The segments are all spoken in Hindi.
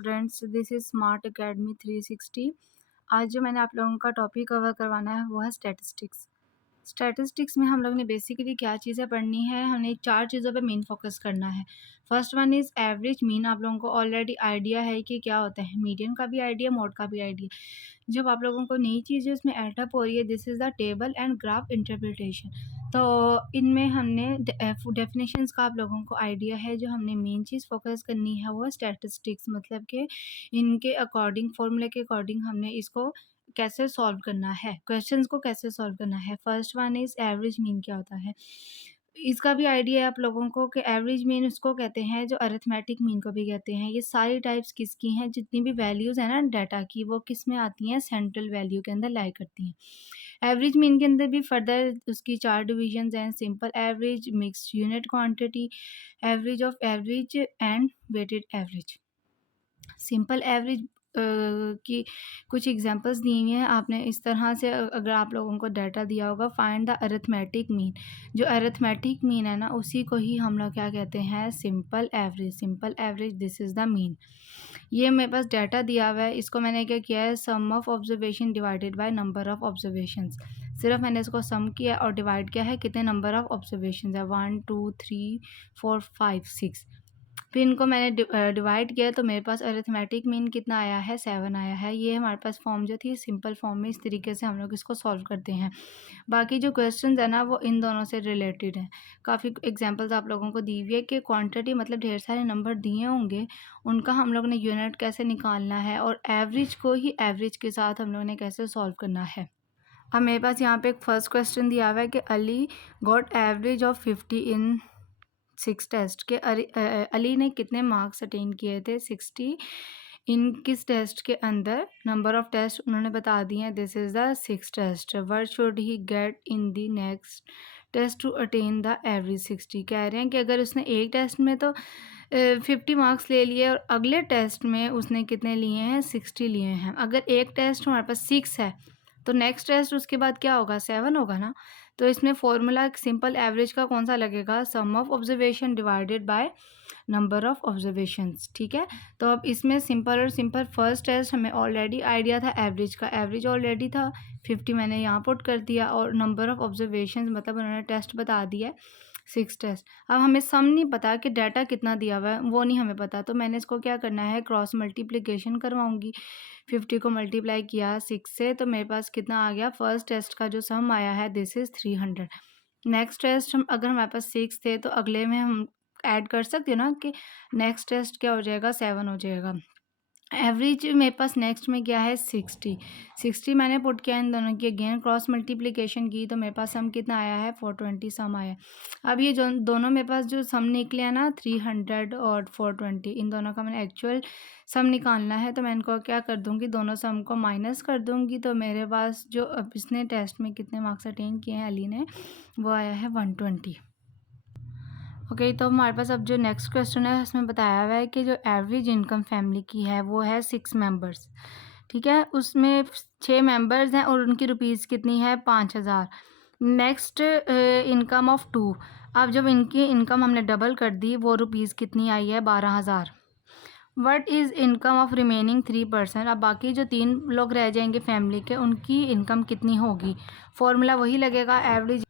Students, this is smart academy 360। आज जो मैंने आप लोगों का टॉपिक कवर करवाना है वो है स्टैटिस्टिक्स। स्टैटिस्टिक्स में हम लोग ने बेसिकली क्या चीज़ें पढ़नी है, हमें 4 चीज़ों पे मेन फोकस करना है। First one is average mean. आप लोगों को ऑलरेडी आइडिया है कि क्या होता है, मीडियन का भी आइडिया, मोड का भी आइडिया। जब आप लोगों को नई चीज़ें उसमें ऐड अप हो रही है, this is the table and graph interpretation. तो इनमें हमने डेफिनेशंस का आप लोगों को आइडिया है। जो हमने मेन चीज़ फोकस करनी है वो स्टैटिस्टिक्स, मतलब कि इनके अकॉर्डिंग, फॉर्मूले के अकॉर्डिंग हमने इसको कैसे सॉल्व करना है, क्वेश्चंस को कैसे सॉल्व करना है। First one is average mean क्या होता है, इसका भी आइडिया है आप लोगों को कि एवरेज मीन उसको कहते हैं जो अरिथमेटिक मीन को भी कहते हैं। ये सारी टाइप्स किसकी हैं, जितनी भी वैल्यूज़ हैं ना डाटा की, वो किस में आती हैं, सेंट्रल वैल्यू के अंदर लाई करती हैं। एवरेज मीन के अंदर भी फर्दर उसकी 4 डिविजन्स हैं: simple average, mixed unit quantity, average of average and weighted average. Simple average की कुछ एग्जांपल्स दी हुई हैं। आपने इस तरह से अगर आप लोगों को डाटा दिया होगा, फाइंड द अरिथमेटिक मीन। जो अरिथमेटिक मीन है ना, उसी को ही हम लोग क्या कहते हैं, simple average. Simple average, this is the mean. ये मेरे पास डाटा दिया हुआ है, इसको मैंने क्या किया है, sum of observation divided by number of observations. सिर्फ मैंने इसको सम किया और डिवाइड किया है कितने नंबर ऑफ ऑब्जर्वेशंस है, 1 2 3 4 5 6। फिर इनको मैंने डिवाइड किया तो मेरे पास अरिथमेटिक मीन कितना आया है, 7 आया है। ये हमारे पास फॉर्म जो थी सिंपल फॉर्म में, इस तरीके से हम लोग इसको सॉल्व करते हैं। बाकी जो क्वेश्चंस है ना, वो इन दोनों से रिलेटेड है। काफ़ी एग्जांपल्स आप लोगों को दी हुई है कि क्वांटिटी मतलब ढेर सारे नंबर दिए होंगे, उनका हम लोग ने यूनिट कैसे निकालना है, और एवरेज को ही एवरेज के साथ हम लोग ने कैसे सॉल्व करना है। अब मेरे पास यहाँ पे एक फर्स्ट क्वेश्चन दिया हुआ है कि Ali got average of 50 in 6 test के। अली ने कितने मार्क्स अटेन किए थे 60 इन किस टेस्ट के अंदर। नंबर ऑफ टेस्ट उन्होंने बता दिए हैं, this is the 6 test. What should he get in the next test to attain the average 60। कह रहे हैं कि अगर उसने एक टेस्ट में तो 50 मार्क्स ले लिए और अगले टेस्ट में उसने कितने लिए हैं, 60 लिए हैं। अगर एक टेस्ट हमारे पास 6 है तो नेक्स्ट टेस्ट उसके बाद क्या होगा, 7 होगा ना। तो इसमें फॉर्मूला सिंपल एवरेज का कौन सा लगेगा, sum of observation divided by number of observations. ठीक है, तो अब इसमें सिंपल और सिंपल, फर्स्ट टेस्ट हमें ऑलरेडी आइडिया था एवरेज का, एवरेज ऑलरेडी था 50, मैंने यहाँ पुट कर दिया, और नंबर ऑफ ऑब्जर्वेशंस मतलब उन्होंने टेस्ट बता दिया 6 टेस्ट। अब हमें सम नहीं पता कि डाटा कितना दिया हुआ है, वो नहीं हमें पता, तो मैंने इसको क्या करना है, क्रॉस मल्टीप्लिकेशन करवाऊंगी। 50 को मल्टीप्लाई किया 6 से तो मेरे पास कितना आ गया, फर्स्ट टेस्ट का जो सम आया है, दिस इज़ 300। नेक्स्ट टेस्ट हम अगर हमारे पास 6 थे तो अगले में हम ऐड कर सकते हो ना कि नेक्स्ट टेस्ट क्या हो जाएगा, 7 हो जाएगा। एवरेज मेरे पास नेक्स्ट में क्या है, 60 मैंने पुट किया इन दोनों की, अगेन क्रॉस मल्टीप्लिकेशन की तो मेरे पास सम कितना आया है, 420 सम आया। अब ये जो दोनों मेरे पास जो सम निकले हैं ना, 300 और 420, इन दोनों का मैंने एक्चुअल सम निकालना है, तो मैं इनको क्या कर दूंगी, दोनों सम को माइनस कर दूंगी। तो मेरे पास जो अब इसने टेस्ट में कितने मार्क्स अटेन किए हैं अली ने, वो आया है 120। ओके, तो हमारे पास अब जो नेक्स्ट क्वेश्चन है उसमें बताया हुआ है कि जो एवरेज इनकम फैमिली की है वो है 6 मेंबर्स। ठीक है, उसमें 6 मेंबर्स हैं और उनकी रुपीज़ कितनी है, 5000। Next income of 2। अब जब इनकी इनकम हमने डबल कर दी, वो रुपीज़ कितनी आई है, 12000। What is income of remaining 3%। अब बाकी जो 3 लोग रह जाएंगे फैमिली के, उनकी इनकम कितनी होगी। फॉर्मूला वही लगेगा एवरेज।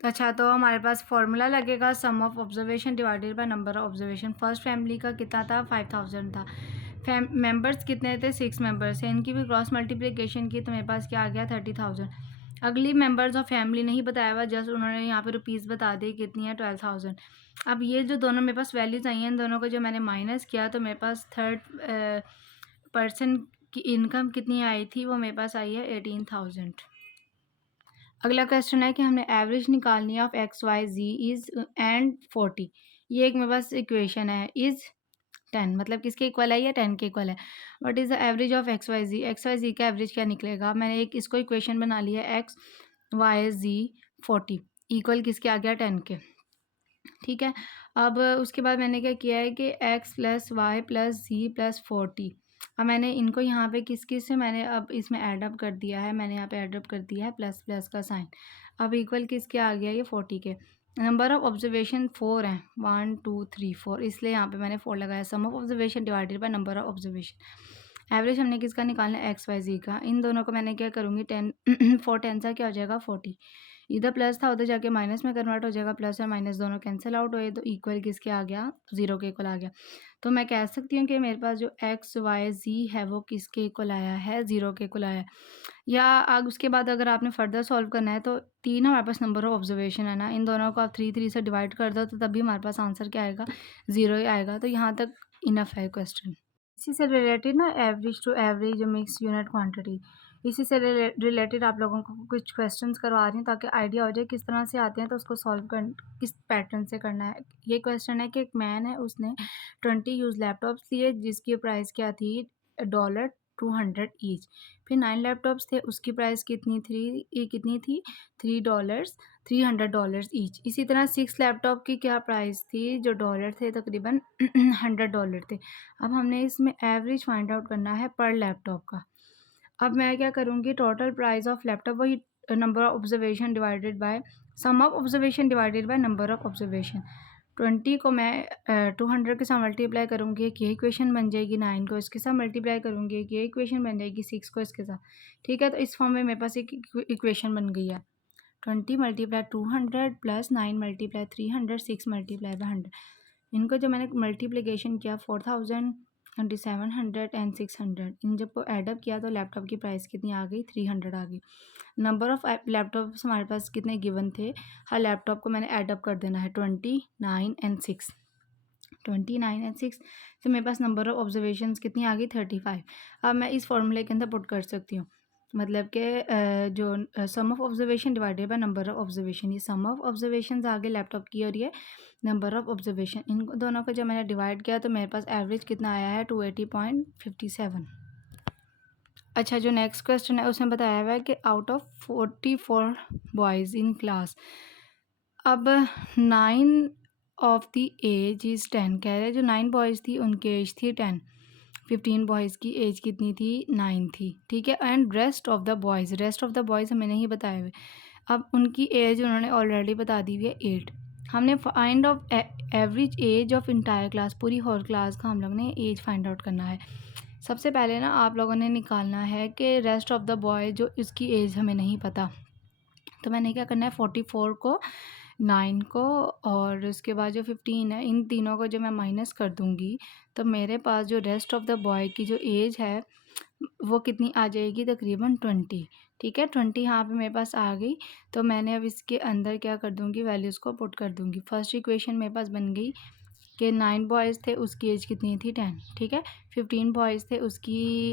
अच्छा, तो हमारे पास फॉर्मूला लगेगा sum of observation divided by number of observation. First family का कितना था, 5000 था। मेंबर्स कितने थे, 6 मेंबर्स हैं, इनकी भी क्रॉस मल्टीप्लिकेशन की तो मेरे पास क्या आ गया, 30000। अगली मेंबर्स ऑफ फैमिली नहीं बताया हुआ, जस्ट उन्होंने यहाँ पे रुपीज़ बता दी कितनी है, 12000। अब ये जो दोनों मेरे पास वैल्यूज़ आई हैं, इन दोनों को जो मैंने माइनस किया तो मेरे पास थर्ड पर्सन की इनकम कितनी आई थी, वो मेरे पास आई है 18000। अगला क्वेश्चन है कि हमने एवरेज निकालनी है of X Y Z is and 40। ये एक मेरे पास इक्वेशन है, इज़ 10 मतलब किसके इक्वल है, ये 10 के इक्वल है। What is the average of X Y Z, X Y Z का एवरेज क्या निकलेगा। मैंने एक इसको इक्वेशन बना लिया, एक्स वाई जी 40 इक्वल किसके आ गया, 10 के। ठीक है, अब उसके बाद मैंने क्या किया है कि एक्स प्लस वाई प्लस जी प्लस 40। अब मैंने इनको यहाँ पे किस किस से मैंने अब इसमें ऐड अप कर दिया है, मैंने यहाँ पे ऐड अप कर दिया है प्लस प्लस का साइन। अब इक्वल किसके आ गया, ये 40 के। नंबर ऑफ ऑब्जर्वेशन 4 हैं, 1 2 3 4, इसलिए यहाँ पे मैंने 4 लगाया। Sum of observation divided by number of observation. Average हमने किसका निकालना है, एक्स वाई जी का। इन दोनों को मैंने क्या करूँगी 10 4 10 सा क्या हो जाएगा 40। इधर प्लस था उधर जाके माइनस में कन्वर्ट हो जाएगा, प्लस और माइनस दोनों कैंसिल आउट हुए तो इक्वल किसके आ गया, जीरो के इक्वल आ गया। तो मैं कह सकती हूँ कि मेरे पास जो एक्स वाई जी है वो किसके इक्वल आया है, जीरो के इक्वल आया है। या आग उसके बाद अगर आपने फर्दर सॉल्व करना है तो तीन हमारे पास नंबर ऑफ ऑब्जर्वेशन है ना, इन दोनों को आप 3 से डिवाइड कर दो तो तभी हमारे पास आंसर क्या आएगा, जीरो ही आएगा। तो यहाँ तक इनफ है क्वेश्चन। इसी से रिलेटेड ना average to average mix unit quantity, इसी से रिलेटेड आप लोगों को कुछ क्वेश्चंस करवा रही हूँ ताकि आइडिया हो जाए किस तरह से आते हैं, तो उसको सॉल्व कर किस पैटर्न से करना है। ये क्वेश्चन है कि एक मैन है, उसने 20 यूज लैपटॉप्स लिए जिसकी प्राइस क्या थी, $200 ईच। फिर 9 लैपटॉप्स थे, उसकी प्राइस कितनी थी, $300 ईच। इसी तरह 6 लैपटॉप की क्या प्राइस थी, जो डॉलर थे तकरीबन $100 थे। अब हमने इसमें एवरेज फाइंड आउट करना है पर लैपटॉप का। अब मैं क्या करूँगी, टोटल प्राइस ऑफ लैपटॉप वही number of observation divided by sum of observation divided by number of observation. 20 को मैं 200 के साथ मल्टीप्लाई करूँगी, एक ये इक्वेशन बन जाएगी। 9 को इसके साथ मल्टीप्लाई करूँगी, एक ये इक्वेशन बन जाएगी। 6 को इसके साथ, ठीक है। तो इस फॉर्म में मेरे पास एक इक्वेशन बन गई है। 20 multiply 200 plus 9 multiply 300 6 multiply by 100। इनको जो मैंने मल्टीप्लिकेशन किया 4000 2700 एंड 600, इन जब को एडअप किया तो लैपटॉप की प्राइस कितनी आ गई, 300 आ गई। नंबर ऑफ़ लैपटॉप्स हमारे पास कितने गिवन थे, हर लैपटॉप को मैंने ऐडअप कर देना है 29 एंड 6। 29 एंड 6 तो मेरे पास नंबर ऑफ ऑब्जर्वेशंस कितनी आ गई, 35। अब मैं इस फॉर्मूले के अंदर पुट कर सकती हूँ, मतलब कि जो sum of observation divided by number of observation, ये सम ऑफ ऑब्जर्वेशन आ गए लैपटॉप की और ये नंबर ऑफ ऑब्जर्वेशन, इन दोनों को जब मैंने डिवाइड किया तो मेरे पास एवरेज कितना आया है, 280.57। अच्छा, जो नेक्स्ट क्वेश्चन है उसमें बताया हुआ है कि out of 44 boys in class, अब 9 ऑफ द एज इज़ 10, कह रहे हैं जो 9 बॉयज़ थी उनकी एज थी 10। 15 बॉयज़ की एज कितनी थी, 9 थी, ठीक है। And rest of the boys हमें नहीं बताए हुए। अब उनकी एज उन्होंने ऑलरेडी बता दी हुई है 8। हमने find of average age of entire class, पूरी होल क्लास का हम लोग ने एज फाइंड आउट करना है। सबसे पहले ना आप लोगों ने निकालना है कि रेस्ट ऑफ द बॉय जो इसकी एज हमें नहीं पता, तो मैंने क्या करना है 44 को, 9 को और उसके बाद जो 15 है, इन तीनों को जो मैं माइनस कर दूँगी तो मेरे पास जो रेस्ट ऑफ द बॉय की जो एज है वो कितनी आ जाएगी, तकरीबन 20, ठीक है। 20 यहाँ पे मेरे पास आ गई। तो मैंने अब इसके अंदर क्या कर दूँगी, वैल्यूज़ को पुट कर दूँगी। फर्स्ट इक्वेशन मेरे पास बन गई कि 9 बॉयज़ थे उसकी एज कितनी थी, 10, ठीक है। 15 बॉयज़ थे उसकी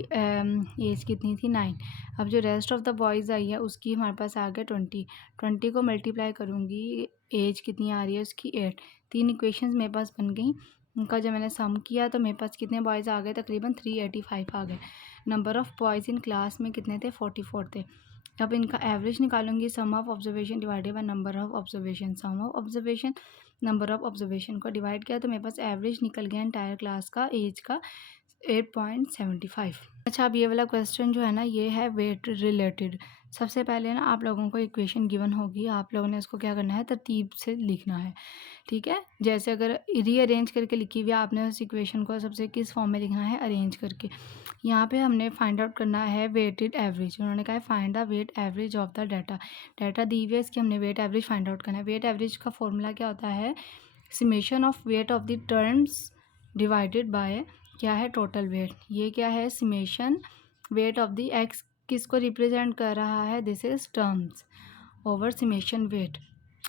एज कितनी थी, 9। अब जो rest of the boys I है उसकी हमारे पास आ गया 20। 20 को मल्टीप्लाई करूँगी, एज कितनी आ रही है उसकी, 8। तीन इक्वेशंस मेरे पास बन गई, उनका जब मैंने सम किया तो मेरे पास कितने बॉयज़ आ गए, तकरीबन 385 आ गए। Number of boys in class में कितने थे, 44 थे। अब इनका एवरेज निकालूंगी, sum of observation divided by number of observation. Sum of observation number of observation को डिवाइड किया तो मेरे पास एवरेज निकल गया एंटायर क्लास का एज का 8.75। अच्छा, अब ये वाला क्वेश्चन जो है ना ये है वेट रिलेटेड। सबसे पहले ना आप लोगों को इक्वेशन गिवन होगी, आप लोगों ने इसको क्या करना है, तरतीब से लिखना है, ठीक है। जैसे अगर रीअरेंज करके लिखी हुई है, आपने उस इक्वेशन को सबसे किस फॉर्म में लिखना है, अरेंज करके। यहाँ पे हमने फाइंड आउट करना है वेटेड एवरेज। उन्होंने कहा है find the weight average of the data दी हुई है, इसकी हमने वेट एवरेज फाइंड आउट करना है। वेट एवरेज का फॉर्मूला क्या होता है, summation of weight of the terms divided by क्या है, टोटल वेट। ये क्या है, summation weight of the X किसको रिप्रेजेंट कर रहा है, this is terms over summation weight.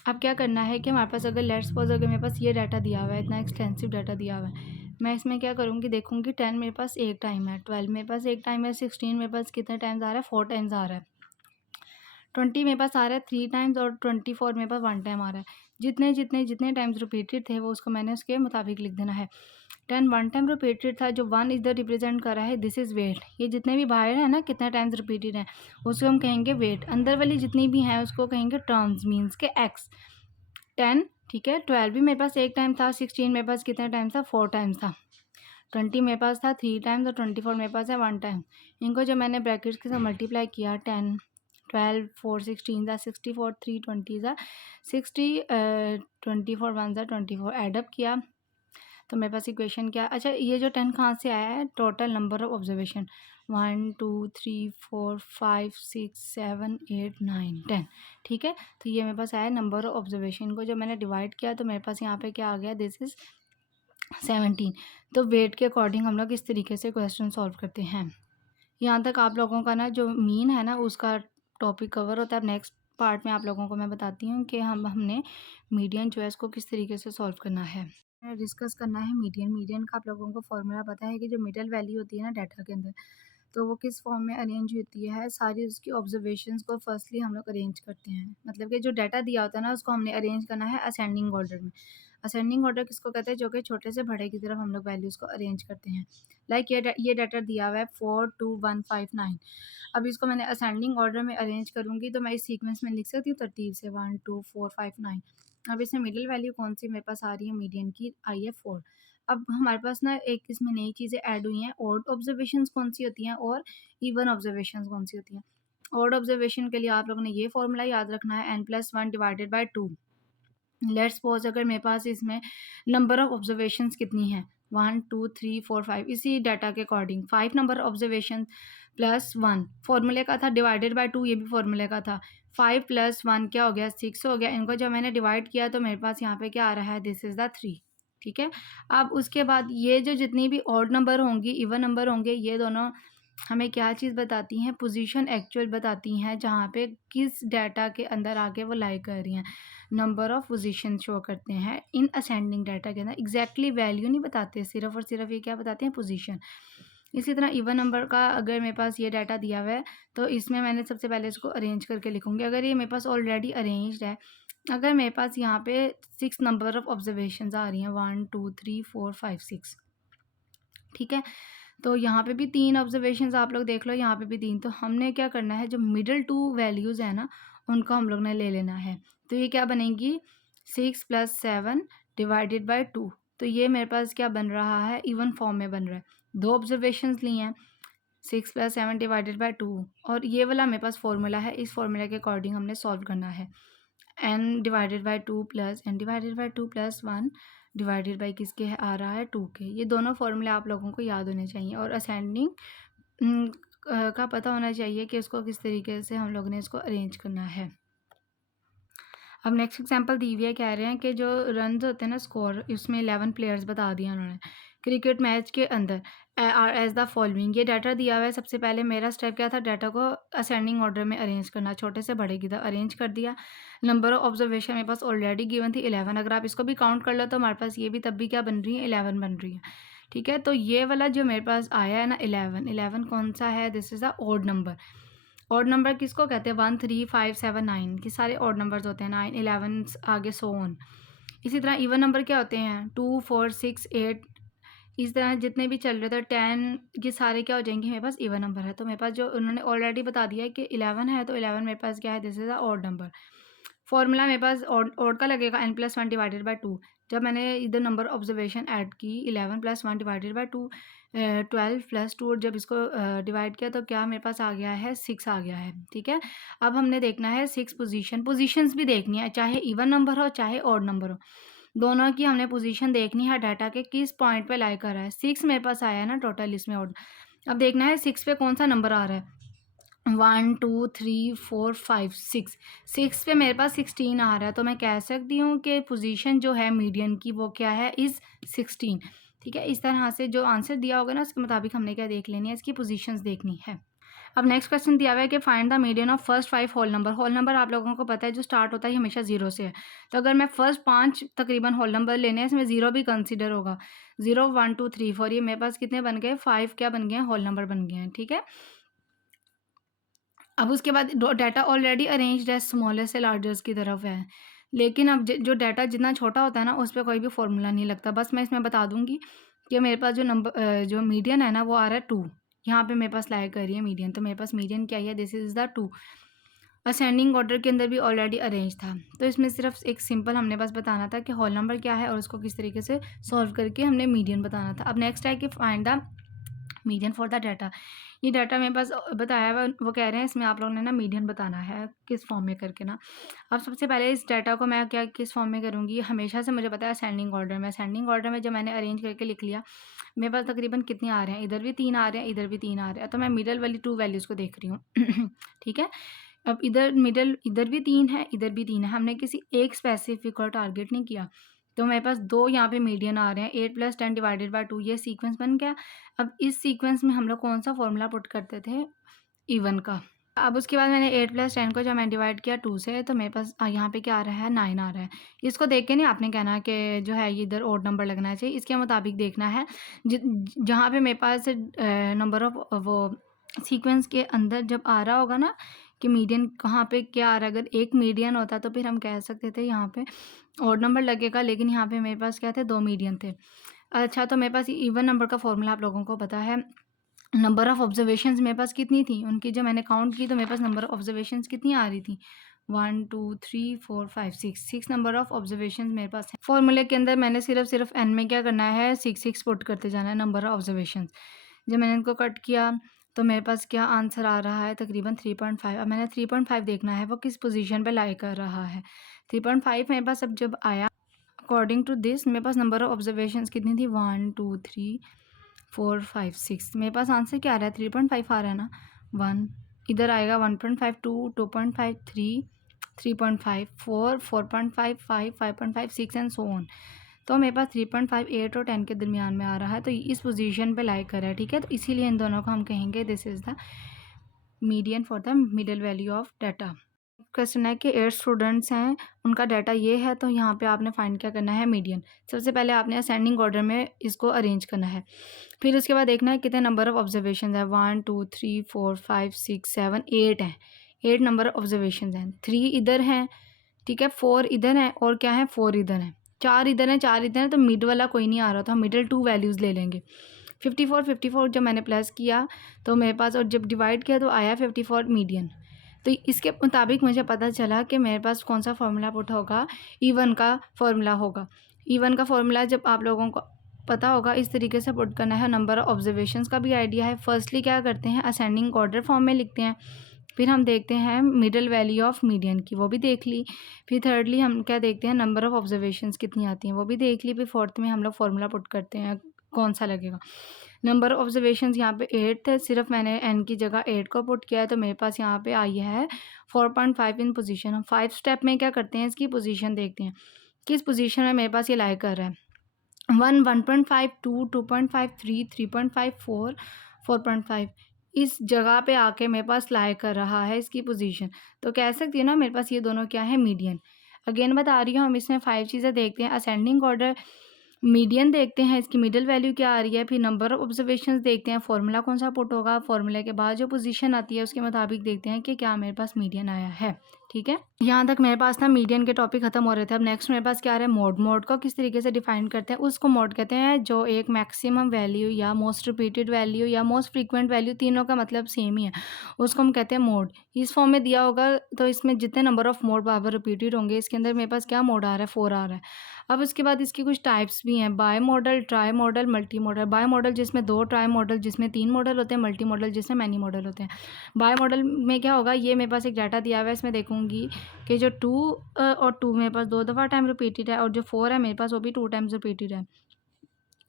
अब क्या करना है कि हमारे पास अगर लेट्स सपोज अगर मेरे पास ये डाटा दिया हुआ है, इतना एक्सटेंसिव डाटा दिया हुआ है, मैं इसमें क्या करूँगी, देखूँगी 10 मेरे पास एक टाइम है, 12 मेरे पास एक टाइम है, 16 मेरे पास कितने टाइम्स आ रहा है, 4 टाइम्स आ रहा है, 20 मेरे पास आ रहा है 3 टाइम्स और 24 मेरे पास 1 टाइम आ रहा है। जितने जितने जितने टाइम्स रिपीटेड थे वो उसको मैंने उसके मुताबिक लिख देना है। 10 1 टाइम रिपीटेड था, जो 1 इधर रिप्रेजेंट कर रहा है, दिस इज़ वेट। ये जितने भी बाहर हैं ना, कितने टाइम्स रिपीटेड हैं, उसको हम कहेंगे वेट। अंदर वाली जितनी भी हैं उसको कहेंगे टर्म्स, मीन्स के एक्स। 10, ठीक है। 12 भी मेरे पास एक टाइम था, 16 मेरे पास कितने टाइम्स था, 4 टाइम्स था, 20 मेरे पास था 3 टाइम्स और 24 मेरे पास है 1 टाइम। इनको जब मैंने ब्रैकेट्स के साथ मल्टीप्लाई किया, 10 12 4 16 ज़ा 64 3 20 ज़ा 60 24 1 ज़ा 24 एडअप किया तो मेरे पास इक्वेशन क्या। अच्छा ये जो 10 कहाँ से आया है, टोटल नंबर ऑफ ऑब्जर्वेशन 1 2 3 4 5 6 7 8 9 10, ठीक है। तो ये मेरे पास आया नंबर ऑफ ऑब्जर्वेशन को जब मैंने डिवाइड किया तो मेरे पास यहाँ पे क्या आ गया, दिस इज़ 17। तो वेट के अकॉर्डिंग हम लोग इस तरीके से क्वेश्चन सॉल्व करते हैं। यहाँ तक आप लोगों का ना जो मीन है ना उसका टॉपिक कवर होता है। अब नेक्स्ट पार्ट में आप लोगों को मैं बताती हूँ कि हमने मीडियन जो है इसको किस तरीके से सॉल्व करना है। डिस्कस करना है मीडियन का आप लोगों को फॉर्मूला पता है कि जो मिडल वैल्यू होती है ना डाटा के अंदर, तो वो किस फॉर्म में अरेंज होती है। सारी उसकी ऑब्जर्वेशंस को फर्स्टली हम लोग अरेंज करते हैं, मतलब कि जो डाटा दिया होता है ना उसको हमने अरेंज करना है असेंडिंग ऑर्डर में। असेंडिंग ऑर्डर किसको कहते हैं, जो कि छोटे से बड़े की तरफ हम लोग वैल्यूज़ को अरेंज करते हैं। लाइक ये डाटा दिया हुआ है 4 2 1 5 9। अब इसको मैंने असेंडिंग ऑर्डर में अरेंज करूँगी तो मैं इस सीक्वेंस में लिख सकती हूँ तरतीब से 1 2 4 5 9। अब इसमें मिडिल वैल्यू कौन सी मेरे पास आ रही है, मीडियन की आई है 4। अब हमारे पास ना एक इसमें नई चीज़ें ऐड हुई हैं, ऑड ऑब्जर्वेशंस कौन सी होती हैं और इवन ऑब्जर्वेशंस कौन सी होती हैं। ऑड ऑब्जर्वेशन के लिए आप लोगों ने ये फॉर्मूला याद रखना है n+1 divided by 2। Let's suppose अगर मेरे पास इसमें नंबर ऑफ ऑब्जर्वेशंस कितनी है 1 2 3 4 5, इसी डाटा के अकॉर्डिंग 5 नंबर ऑब्जर्वेशन प्लस 1 फॉर्मूले का था, डिवाइडेड बाय 2 ये भी फॉर्मूले का था। 5 + 1 क्या हो गया, 6 हो गया। इनको जब मैंने डिवाइड किया तो मेरे पास यहाँ पे क्या आ रहा है, दिस इज़ द 3, ठीक है। अब उसके बाद ये जो जितनी भी ऑड नंबर होंगी इवन नंबर होंगे, ये दोनों हमें क्या चीज़ बताती हैं, पोजीशन एक्चुअल बताती हैं जहाँ पे किस डाटा के अंदर आके वो लाई कर रही हैं। नंबर ऑफ पोजीशन शो करते हैं इन असेंडिंग डाटा के अंदर, एग्जैक्टली वैल्यू नहीं बताते, सिर्फ और सिर्फ ये क्या बताते हैं, पोजीशन। इसी तरह इवन नंबर का अगर मेरे पास ये डाटा दिया हुआ है तो इसमें मैंने सबसे पहले इसको अरेंज करके लिखूँगी। अगर ये मेरे पास ऑलरेडी अरेंज्ड है, अगर मेरे पास यहाँ पे 6 नंबर ऑफ ऑब्जर्वेशंस आ रही हैं 1 2 3 4 5 6, ठीक है। तो यहाँ पे भी 3 ऑब्जर्वेशंस आप लोग देख लो, यहाँ पे भी 3। तो हमने क्या करना है, जो मिडल 2 वैल्यूज़ है ना उनको हम लोग ने ले लेना है। तो ये क्या बनेगी, 6 + 7 डिवाइडेड बाय 2। तो ये मेरे पास क्या बन रहा है, इवन फॉर्म में बन रहा है। 2 ऑब्जर्वेशंस ली हैं, 6 + 7 डिवाइडेड बाय 2, और ये वाला मेरे पास फॉर्मूला है, इस फॉर्मूला के अकॉर्डिंग हमने सॉल्व करना है। n divided by 2 + n divided by 2 + 1 divided by किसके है, आ रहा है 2 के। ये दोनों फॉर्मूले आप लोगों को याद होने चाहिए और असेंडिंग का पता होना चाहिए कि उसको किस तरीके से हम लोगों ने इसको अरेंज करना है। अब नेक्स्ट एग्जांपल दी हुई है, कह रहे हैं कि जो रन्स होते हैं ना स्कोर, इसमें 11 प्लेयर्स बता दिया उन्होंने क्रिकेट मैच के अंदर आर एज द फॉलोइंग। ये डाटा दिया हुआ है। सबसे पहले मेरा स्टेप क्या था, डाटा को असेंडिंग ऑर्डर में अरेंज करना, छोटे से बड़े की तरह अरेंज कर दिया। नंबर ऑफ ऑब्जर्वेशन मेरे पास ऑलरेडी गिवन थी 11, अगर आप इसको भी काउंट कर लो तो हमारे पास ये भी तब भी क्या बन रही है, 11 बन रही है, ठीक है। तो ये वाला जो मेरे पास आया है ना 11 कौन सा है, this is the odd number. Odd number किसको कहते हैं, 1 3 5 7 9 के सारे ऑड नंबर्स होते हैं, 9 11 आगे सो ऑन। इसी तरह इवन नंबर क्या होते हैं, 2 4 6 8, इस तरह जितने भी चल रहे थे 10, ये सारे क्या हो जाएंगे, मेरे पास इवन नंबर है। तो मेरे पास जो उन्होंने ऑलरेडी बता दिया है कि 11 है, तो 11 मेरे पास क्या है, this is a odd number. Formula मेरे पास ऑड का लगेगा n+1 डिवाइडेड बाय 2। जब मैंने इधर नंबर ऑब्जर्वेशन ऐड की 11 + 1 डिवाइडेड बाय 2, 12 + 2, जब इसको डिवाइड किया तो क्या मेरे पास आ गया है, 6 आ गया है, ठीक है। अब हमने देखना है 6 पोजीशंस भी देखनी है, चाहे इवन नंबर हो चाहे ऑड नंबर हो, दोनों की हमने पोजीशन देखनी है, डाटा के किस पॉइंट पे लाई कर रहा है। 6 मेरे पास आया है ना टोटल इसमें ऑड। अब देखना है 6 पे कौन सा नंबर आ रहा है, 1 2 3 4 5 6, 6 पे मेरे पास 16 आ रहा है। तो मैं कह सकती हूँ कि पोजीशन जो है मीडियन की वो क्या है, इज़ 16, ठीक है। इस तरह से जो आंसर दिया होगा ना उसके मुताबिक हमने क्या देख लेनी है, इसकी पोजीशंस देखनी है। अब नेक्स्ट क्वेश्चन दिया हुआ है कि find the median of first 5 whole number. Whole number आप लोगों को पता है जो स्टार्ट होता है हमेशा 0 से है, तो अगर मैं फर्स्ट 5 तकरीबन होल नंबर लेने हैं, इसमें 0 भी कंसिडर होगा। 0 1 2 3 4, ये मेरे पास कितने बन गए, 5 क्या बन गए हैं, होल नंबर बन गए हैं, ठीक है। अब उसके बाद डाटा ऑलरेडी अरेंज्ड है, स्मॉलेस्ट से लार्जेस्ट की तरफ है, लेकिन अब जो डाटा जितना छोटा होता है ना उस पर कोई भी फॉर्मूला नहीं लगता। बस मैं इसमें बता दूंगी कि मेरे पास जो नंबर जो मीडियन है ना वो आ रहा है 2, यहाँ पे मेरे पास लाई कर रही है मीडियन, तो मेरे पास मीडियन क्या है, this is the 2। Ascending order के अंदर भी ऑलरेडी अरेंज था, तो इसमें सिर्फ एक सिंपल हमने बस बताना था कि होल नंबर क्या है और उसको किस तरीके से सॉल्व करके हमने मीडियन बताना था। अब नेक्स्ट है कि find the median for the data. ये डाटा मेरे पास बताया हुआ, वो कह रहे हैं इसमें आप लोगों ने ना मीडियन बताना है किस फॉर्म में करके ना। अब सबसे पहले इस डाटा को मैं क्या किस फॉर्म में करूँगी, हमेशा से मुझे पता है असेंडिंग ऑर्डर में। असेंडिंग ऑर्डर में जब मैंने अरेंज करके लिख लिया, मेरे पास तकरीबन कितने आ रहे हैं, इधर भी 3 आ रहे हैं, इधर भी 3 आ रहे हैं, तो मैं मिडल वाली 2 वैल्यूज़ को देख रही हूँ। ठीक है? अब इधर भी 3 है, इधर भी 3 है, हमने किसी एक स्पेसिफिक को टारगेट नहीं किया। तो मेरे पास 2 यहाँ पे मीडियन आ रहे हैं, 8 + 10 डिवाइडेड बाय 2, ये सीक्वेंस बन गया। अब इस सीक्वेंस में हम लोग कौन-सा फ़ॉर्मूला पुट करते थे? इवन का। अब उसके बाद मैंने 8 + 10 को जब मैं डिवाइड किया 2 से, तो मेरे पास यहाँ पे क्या आ रहा है, 9 आ रहा है। इसको देख के नहीं आपने कहना कि जो है ये इधर ऑड नंबर लगना चाहिए, इसके मुताबिक देखना है। जहाँ पे मेरे पास नंबर ऑफ वो सीक्वेंस के अंदर जब आ रहा होगा ना कि मीडियन कहाँ पे क्या आ रहा है, अगर एक मीडियन होता तो फिर हम कह सकते थे यहाँ पे ऑड नंबर लगेगा, लेकिन यहाँ पे मेरे पास क्या थे, 2 मीडियन थे। अच्छा, तो मेरे पास इवन नंबर का फ़ॉर्मूला आप लोगों को पता है। नंबर ऑफ़ ऑब्ज़र्वेशंस मेरे पास कितनी थी, उनकी जब मैंने काउंट की तो मेरे पास नंबर ऑफ़ ऑब्ज़र्वेशंस कितनी आ रही थी, 1 2 3 4 5 6 नंबर ऑफ़ ऑब्ज़र्वेशंस मेरे पास है। फ़ॉर्मूले के अंदर मैंने सिर्फ एन में क्या करना है, 6 पुट करते जाना है, नंबर ऑफ़ ऑब्ज़र्वेशंस। जब मैंने इनको कट किया तो मेरे पास क्या आंसर आ रहा है, तकरीबन 3.5। अब मैंने 3.5 देखना है वो किस पोज़ीशन पे लाई कर रहा है। 3.5 मेरे पास अब जब आया, अकॉर्डिंग टू दिस मेरे पास नंबर ऑफ़ ऑब्ज़र्वेशंस कितनी थी, 1 2 3 4 5 6। मेरे पास आंसर क्या आ रहा है, 3.5 आ रहा है ना। 1 इधर आएगा, 1.5 2 2.5 3 3.5 4 4.5 5 5.5 6 एंड सो ऑन। तो मेरे पास 3.5 8 और 10 के दरमियान में आ रहा है, तो इस पोजीशन पे लाई कर रहा है। ठीक है, तो इसीलिए इन दोनों को हम कहेंगे this is the median for the middle value of data. Question है कि 8 स्टूडेंट्स हैं, उनका डाटा ये है, तो यहाँ पे आपने फाइंड क्या करना है, मीडियन। सबसे पहले आपने असेंडिंग ऑर्डर में इसको अरेंज करना है। फिर उसके बाद देखना है कितने नंबर ऑफ ऑब्जर्वेशन है, 1 2 3 4 5 6 7 8 हैं। 8 नंबर ऑब्जर्वेशन हैं, 3 इधर हैं, ठीक है, 4 इधर हैं, और क्या है, 4 इधर हैं, 4 इधर हैं, 4 इधर हैं, तो मिड वाला कोई नहीं आ रहा, तो हम मिडल 2 वैल्यूज़ ले लेंगे। 54 जब मैंने प्लस किया तो मेरे पास, और जब डिवाइड किया तो आया 54 मीडियन। तो इसके मुताबिक मुझे पता चला कि मेरे पास कौन सा फार्मूला पुट होगा, ईवन का फार्मूला होगा। ईवन का फार्मूला जब आप लोगों को पता होगा, इस तरीके से पुट करना है। नंबर ऑफ ऑब्जर्वेशंस का भी आइडिया है। फर्स्टली क्या करते हैं, असेंडिंग ऑर्डर फॉर्म में लिखते हैं, फिर हम देखते हैं मिडल वैल्यू ऑफ मीडियन की, वो भी देख ली। फिर थर्डली हम क्या देखते हैं, नंबर ऑफ ऑब्जर्वेशंस कितनी आती हैं, वो भी देख ली। फिर फोर्थ में हम लोग फार्मूला पुट करते हैं कौन सा लगेगा। नंबर ऑफ ऑब्जर्वेशंस यहाँ पे 8 थे, सिर्फ मैंने एन की जगह 8 को पुट किया है, तो मेरे पास यहाँ पे आई है 4.5 इन पोजीशन। हम 5 स्टेप में क्या करते हैं, इसकी पोजीशन देखते हैं, किस पोजीशन में मेरे पास ये लाई कर रहा है। 1 1.5 2 2.5 3 3.5 4 4.5 इस जगह पे आके मेरे पास लाई कर रहा है इसकी पोजीशन। तो कह सकती है ना, मेरे पास ये दोनों क्या है, मीडियन। अगेन बता रही हूँ, हम इसमें 5 चीज़ें देखते हैं। असेंडिंग ऑर्डर, मीडियन देखते हैं, इसकी मिडल वैल्यू क्या आ रही है, फिर नंबर ऑफ ऑब्जर्वेशंस देखते हैं, फार्मूला कौन सा पुट होगा, फार्मूले के बाद जो पोजीशन आती है उसके मुताबिक देखते हैं कि क्या मेरे पास मीडियन आया है। ठीक है, यहाँ तक मेरे पास ना मीडियन के टॉपिक खत्म हो रहे थे। अब नेक्स्ट मेरे पास क्या आ रहा है, मोड। मोड को किस तरीके से डिफाइन करते हैं, उसको मोड कहते हैं जो एक मैक्सिमम वैल्यू या मोस्ट रिपीटेड वैल्यू या मोस्ट फ्रीक्वेंट वैल्यू, तीनों का मतलब सेम ही है, उसको हम कहते हैं मोड। इस फॉर्म में दिया होगा तो इसमें जितने number of mode power repeated होंगे, इसके अंदर मेरे पास क्या मोड आ रहा है, 4 आ रहा है। अब उसके बाद इसकी कुछ टाइप्स भी हैं, bimodal, trimodal, multimodal. Bimodal जिसमें 2, ट्राई मॉडल जिसमें 3 मॉडल होते हैं, मल्टी मॉडल जिसमें मैनी मॉडल होते हैं। बाय मॉडल में क्या होगा, ये मेरे पास एक डाटा दिया हुआ है, इसमें देखूंगी कि जो 2 और 2 मेरे पास 2 दफ़ा टाइम रिपीटेड है, और जो 4 है मेरे पास वो भी 2 टाइम्स रिपीटेड है।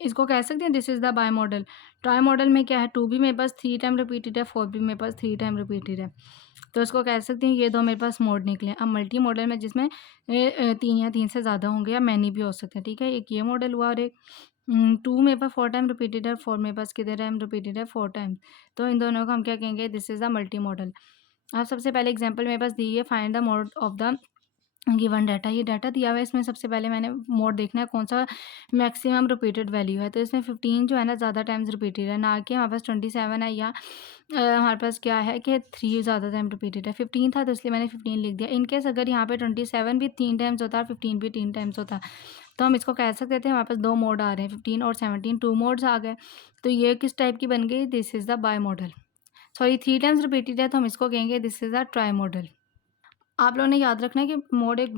इसको कह सकते हैं this is the bimodal. Trimodal में क्या है, 2 भी मेरे पास 3 टाइम रिपीटेड है, 4 भी मेरे पास 3 टाइम रिपीटेड है, तो इसको कह सकते हैं ये 2 मेरे पास मोड निकले। अब मल्टी मॉडल में जिसमें 3 या 3 से ज़्यादा होंगे या मैनी भी हो सकते हैं। ठीक है, एक ये मॉडल हुआ, और एक 2 मेरे पास 4 टाइम रिपीटेड है, 4 मेरे पास कितने टाइम रिपीटेड है, 4 टाइम। तो इन दोनों को हम क्या कहेंगे, this is the multi modal. अब सबसे पहले एग्जाम्पल मेरे पास दी है, find the mode of the given data. ये डाटा दिया हुआ है, इसमें सबसे पहले मैंने मोड देखना है कौन सा मैक्सिमम रिपीटेड वैल्यू है। तो इसमें 15 जो है ना ज़्यादा टाइम्स रिपीटेड है, ना कि हमारे पास 27 है, या हमारे पास क्या है कि 3 ज़्यादा टाइम रिपीटेड है। 15 था तो इसलिए मैंने 15 लिख दिया। इनकेस अगर यहाँ पे 27 भी 3 टाइम्स होता है और 15 भी 3 टाइम्स होता, तो हम इसको कह सकते थे हमारे पास 2 मोड आ रहे हैं, 15 और 17, 2 मोड्स आ गए। तो ये किस टाइप की बन गई, this is the bimodal. Sorry, 3 times repeated है तो हम इसको कहेंगे this is the trimodal. आप लोगों ने याद रखना है कि मोड एक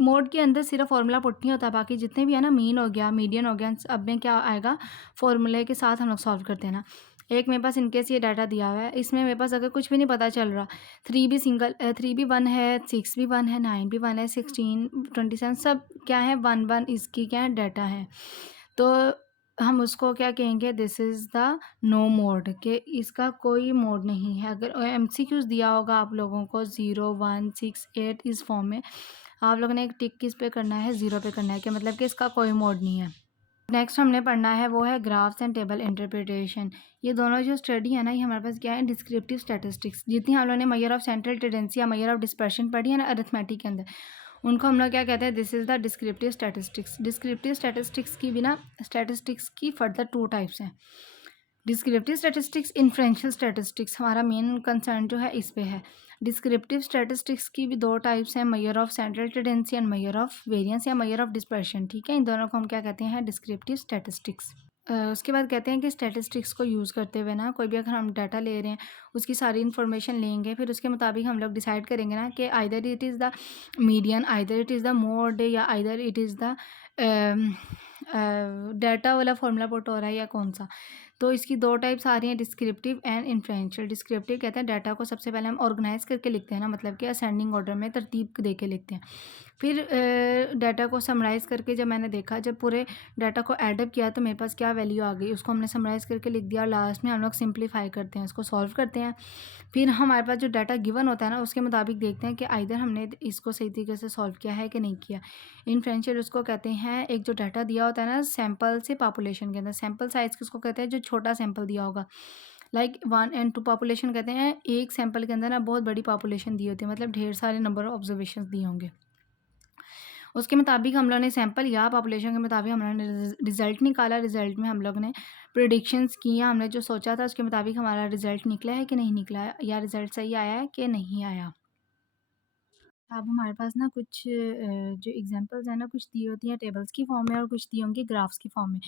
मोड के अंदर सिर्फ फार्मूला पुट नहीं होता, बाकी जितने भी है ना, मीन हो गया, मीडियन हो गया, अब में क्या आएगा, फार्मूले के साथ हम लोग सॉल्व करते हैं ना। एक मेरे पास इनकेस ये डाटा दिया हुआ है, इसमें मेरे पास अगर कुछ भी नहीं पता चल रहा, 3 भी 1 है, 6 भी 1 है, 9 भी 1 है, 16 27 सब क्या है 1 इसकी क्या है डाटा है। तो हम उसको क्या कहेंगे, this is the no mode, कि इसका कोई मोड नहीं है। अगर एमसीक्यूज दिया होगा आप लोगों को 0 1 6 8 इस फॉर्म में, आप लोगों ने एक टिक किस पे करना है, 0 पे करना है, कि मतलब कि इसका कोई मोड नहीं है। नेक्स्ट हमने पढ़ना है वो है ग्राफ्स एंड टेबल इंटरप्रिटेशन। ये दोनों जो स्टडी है ना, ये हमारे पास क्या है, डिस्क्रिप्टिव स्टैटिस्टिक्स। जितनी हम लोगों ने मेजर ऑफ सेंट्रल टेंडेंसी या मेजर ऑफ डिस्पर्शन पढ़ी है ना अरिथमेटिक के अंदर, उनको हम लोग क्या कहते हैं, this is the descriptive statistics. Descriptive statistics की भी ना, स्टैटिस्टिक्स की फर्दर 2 टाइप्स हैं, डिस्क्रिप्टिव स्टैटिस्टिक्स, इन्फ्रेंशियल स्टैटिस्टिक्स। हमारा मेन कंसर्न जो है इस पे है। डिस्क्रिप्टिव स्टैटिस्टिक्स की भी 2 टाइप्स हैं, measure of central tendency and measure of variance या मेजर ऑफ डिस्पर्शन, ठीक है। इन दोनों को हम क्या कहते हैं, डिस्क्रिप्टिव स्टैटिस्टिक्स। उसके बाद कहते हैं कि स्टैटिस्टिक्स को यूज़ करते हुए ना, कोई भी अगर हम डाटा ले रहे हैं, उसकी सारी इन्फॉर्मेशन लेंगे, फिर उसके मुताबिक हम लोग डिसाइड करेंगे ना कि either it is the median, either it is the mode, या either it is the data वाला फॉर्मूला पुट हो रहा है या कौन सा। तो इसकी 2 टाइप्स आ रही हैं, डिस्क्रिप्टिव एंड इन्फ्रेंशियल। डिस्क्रिप्टिव कहते हैं डाटा को सबसे पहले हम ऑर्गेनाइज करके लिखते हैं ना, मतलब कि असेंडिंग ऑर्डर में तरतीब दे के लिखते हैं। फिर डाटा को समराइज़ करके जब मैंने देखा, जब पूरे डाटा को एडअप किया तो मेरे पास क्या वैल्यू आ गई, उसको हमने समराइज़ करके लिख दिया, और लास्ट में हम लोग सिंप्लीफाई करते हैं, उसको सॉल्व करते हैं। फिर हमारे पास जो डाटा गिवन होता है ना, उसके मुताबिक देखते हैं कि आइदर हमने इसको सही तरीके से सॉल्व किया है कि नहीं किया। इन्फ्रेंशियल उसको कहते हैं, एक जो डाटा दिया होता है ना सैंपल से पॉपुलेशन के अंदर, सैंपल साइज़ किसको कहते हैं, जो छोटा सैंपल दिया होगा, लाइक 1 and 2 पॉपुलेशन कहते हैं, एक सैंपल के अंदर ना बहुत बड़ी पॉपुलेशन दी होती है, मतलब ढेर सारे नंबर ऑफ ऑब्जर्वेशन दिए होंगे। उसके मुताबिक हम लोग ने सैंपल या पॉपुलेशन के मुताबिक हम लोगों ने रिज़ल्ट निकाला। रिज़ल्ट में हम लोग ने प्रेडिक्शंस किया, हमने जो सोचा था उसके मुताबिक हमारा रिज़ल्ट निकला है कि नहीं निकला है, या रिज़ल्ट सही आया है कि नहीं आया। अब हमारे पास ना कुछ जो एग्जांपल्स हैं ना, कुछ दी होती हैं टेबल्स की फॉर्म में और कुछ दी होंगी ग्राफ्स की फॉर्म में।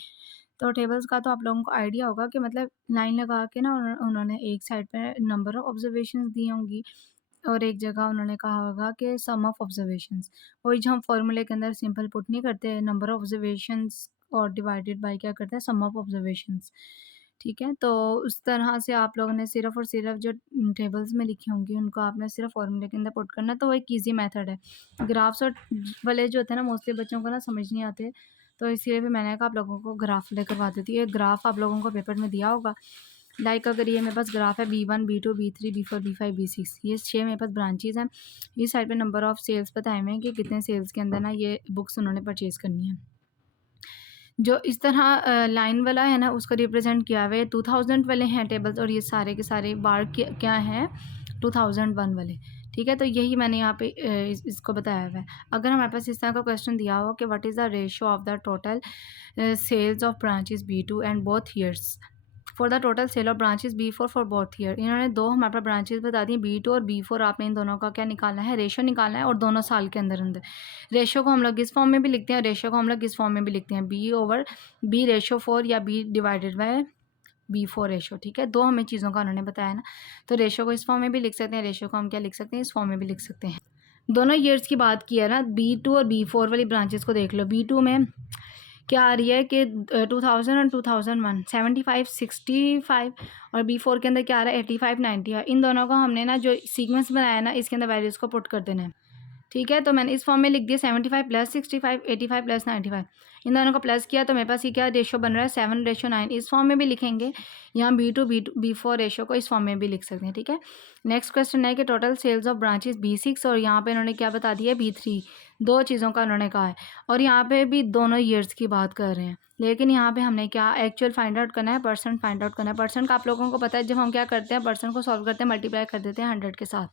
तो टेबल्स का तो आप लोगों को आइडिया होगा कि मतलब लाइन लगा के ना उन्होंने एक साइड पे नंबर ऑफ ऑब्जर्वेशंस दी होंगी, और एक जगह उन्होंने कहा होगा कि सम ऑफ ऑब्जर्वेशंस। वही जो हम फॉर्मूले के अंदर सिंपल पुट नहीं करते, नंबर ऑफ ऑब्जर्वेशंस और डिवाइडेड बाय क्या करते हैं, सम ऑफ ऑब्जर्वेशंस, ठीक है। तो उस तरह से आप लोगों ने सिर्फ़ और सिर्फ़ जो टेबल्स में लिखी होंगी उनको आपने सिर्फ़ फ़ॉर्मूले के अंदर पुट करना है, तो वो एक ईज़ी मेथड है। ग्राफ्स और वाले जो होते हैं ना, मोस्टली बच्चों को ना समझ नहीं आते, तो इसलिए भी मैंने कहा आप लोगों को ग्राफ वाले करवा देती हूँ। एक ग्राफ आप लोगों को पेपर में दिया होगा, लाइक अगर ये मेरे पास ग्राफ है B1 B2 B3 B4 B5 B6, ये 6 मेरे पास ब्रांचेज़ हैं। इस साइड पे नंबर ऑफ़ सेल्स बताए हुए हैं कि कितने सेल्स के अंदर ना ये बुक्स उन्होंने परचेज़ करनी है। जो इस तरह लाइन वाला है ना, उसको रिप्रेजेंट किया हुआ है, 2000 वाले हैं टेबल्स, और ये सारे के सारे बार क्या हैं, 2001 वाले, ठीक है। तो यही मैंने यहाँ पे इसको बताया हुआ है। अगर हमारे पास इस तरह का क्वेश्चन दिया हो कि what is the ratio of the total sales of branches B2 and both years for the total sale of branches B4 for both year. इन्होंने 2 हमारे पास ब्रांचेस बता दी, B2 और B4। आपने इन दोनों का क्या निकालना है, रेशियो निकालना है, और दोनों साल के अंदर अंदर। रेशियो को हम लोग इस फॉर्म में भी लिखते हैं, रेशियो को हम लोग इस फॉर्म में भी लिखते हैं, B/B/4 या B/B4 रेशियो, ठीक है। 2 हमें चीज़ों का उन्होंने बताया ना, तो रेशियो को इस फॉर्म में भी लिख सकते हैं, रेशियो को हम क्या लिख सकते हैं, इस फॉर्म में भी लिख सकते हैं। दोनों ईयर्स की बात की है ना, B2 और B4 वाली ब्रांचेस को देख लो। B2 में क्या आ रही है कि 2000 और 2001 75 65, और B4 के अंदर क्या आ रहा है 85 90 है। इन दोनों को हमने ना जो सीक्वेंस बनाया ना, इसके अंदर वैल्यूज़ को पुट कर देना है, ठीक है। तो मैंने इस फॉर्म में लिख दिया 75 + 65 85 + 95। इन दोनों को प्लस किया तो मेरे पास ये क्या रेशियो बन रहा है 7:9। इस फॉर्म में भी लिखेंगे, यहाँ B2 B4 रेशियो को इस फॉर्म में भी लिख सकते हैं, ठीक है। नेक्स्ट क्वेश्चन है कि total sales of branches B6, और यहाँ पे इन्होंने क्या बता दिया B3। 2 चीज़ों का उन्होंने कहा है, और यहाँ पे भी दोनों ईयर्स की बात कर रहे हैं, लेकिन यहाँ पे हमने क्या एक्चुअल फाइंड आउट करना है, परसेंट फाइंड आउट करना है। परसेंट का आप लोगों को पता है, जब हम क्या करते हैं परसेंट को सॉल्व करते हैं, मल्टीप्लाई कर देते हैं 100 के साथ।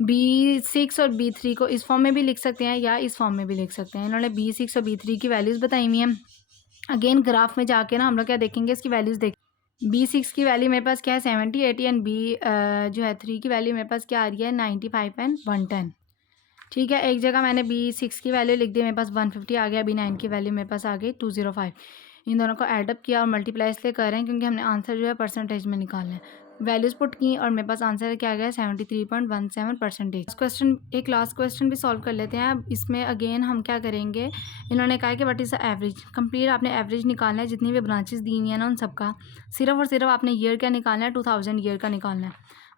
B6 और B3 को इस फॉर्म में भी लिख सकते हैं या इस फॉर्म में भी लिख सकते हैं। इन्होंने B6 और B3 की वैल्यूज़ बताई हुई हैं। अगेन ग्राफ में जाके ना हम लोग क्या देखेंगे, इसकी वैल्यूज़ देख। B6 की वैल्यू मेरे पास क्या है 70 80, एंड जो है 3 की वैल्यू मेरे पास क्या आ रही है 95 एंड 110, ठीक है। एक जगह मैंने B6 की वैल्यू लिख दी, मेरे पास 150 आ गया। B9 की वैल्यू मेरे पास आ गई 205। इन दोनों को एडअप किया और मल्टीप्लाई इसलिए कर रहे हैं क्योंकि हमने आंसर जो है परसेंटेज में निकालना है। वैल्यूज़ पुट की और मेरे पास आंसर क्या आ गया 73.17%। क्वेश्चन एक लास्ट क्वेश्चन भी सॉल्व कर लेते हैं। अब इसमें अगेन हम क्या करेंगे, इन्होंने कहा है कि what is the average. Complete आपने एवरेज निकालना है जितनी भी ब्रांचेस दी हुई हैं ना उन सबका। सिर्फ और सिर्फ आपने ईयर क्या निकालना है, 2000 ईयर का निकालना है।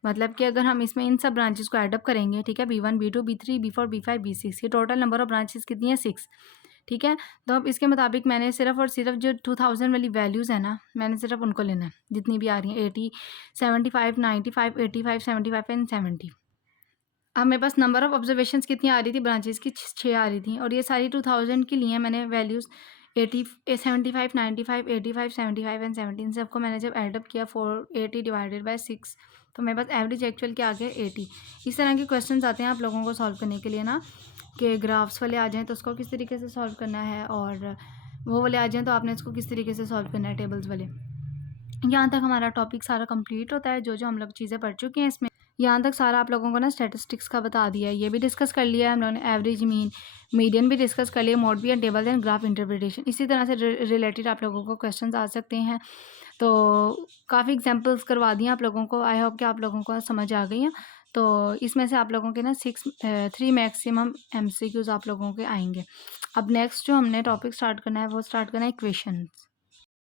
मतलब कि अगर हम इसमें इन सब ब्रांचेस को ऐड अप करेंगे, ठीक है, B1 B2 B3 B4 B5 B6, ये टोटल नंबर ऑफ ब्रांचेस कितनी है 6, ठीक है। तो अब इसके मुताबिक मैंने सिर्फ और सिर्फ जो 2000 वाली वैल्यूज़ है ना, मैंने सिर्फ उनको लेना है जितनी भी आ रही हैं, 80 75 95 85 75 एंड 70। अब मेरे पास नंबर ऑफ ऑब्जर्वेशंस कितनी आ रही थी ब्रांचेस की, 6 आ रही थी, और ये सारी 2000 की लिए हैं मैंने वैल्यूज़। 80 75 95 85 75 एंड 17 सबको मैंने जब एडअप किया 480 डिवाइडेड बाय 6, तो मेरे पास एवरेज एक्चुअल क्या आ गया 80। इस तरह के क्वेश्चन आते हैं आप लोगों को सॉल्व करने के लिए ना, कि ग्राफ्स वाले आ जाएँ तो उसको किस तरीके से सॉल्व करना है, और वो वाले आ जाएँ तो आपने इसको किस तरीके से सॉल्व करना है, टेबल्स वाले। यहाँ तक हमारा टॉपिक सारा कंप्लीट होता है, जो हम लोग चीज़ें पढ़ चुके हैं इसमें। यहाँ तक सारा आप लोगों को ना स्टैटिस्टिक्स का बता दिया है, ये भी डिस्कस कर लिया है हम लोगों ने, एवरेज मीन मीडियन भी डिस्कस कर लिया, मोड भी and table and graph interpretation. इसी तरह से रिलेटेड आप लोगों को क्वेश्चंस आ सकते हैं। तो काफ़ी एग्जांपल्स करवा दिए आप लोगों को, आई होप कि आप लोगों को समझ आ गई हैं। तो इसमें से आप लोगों के ना 3 मैक्सिमम MCQs आप लोगों के आएंगे। अब नेक्स्ट जो हमने टॉपिक स्टार्ट करना है वो स्टार्ट करना है इक्वेशंस।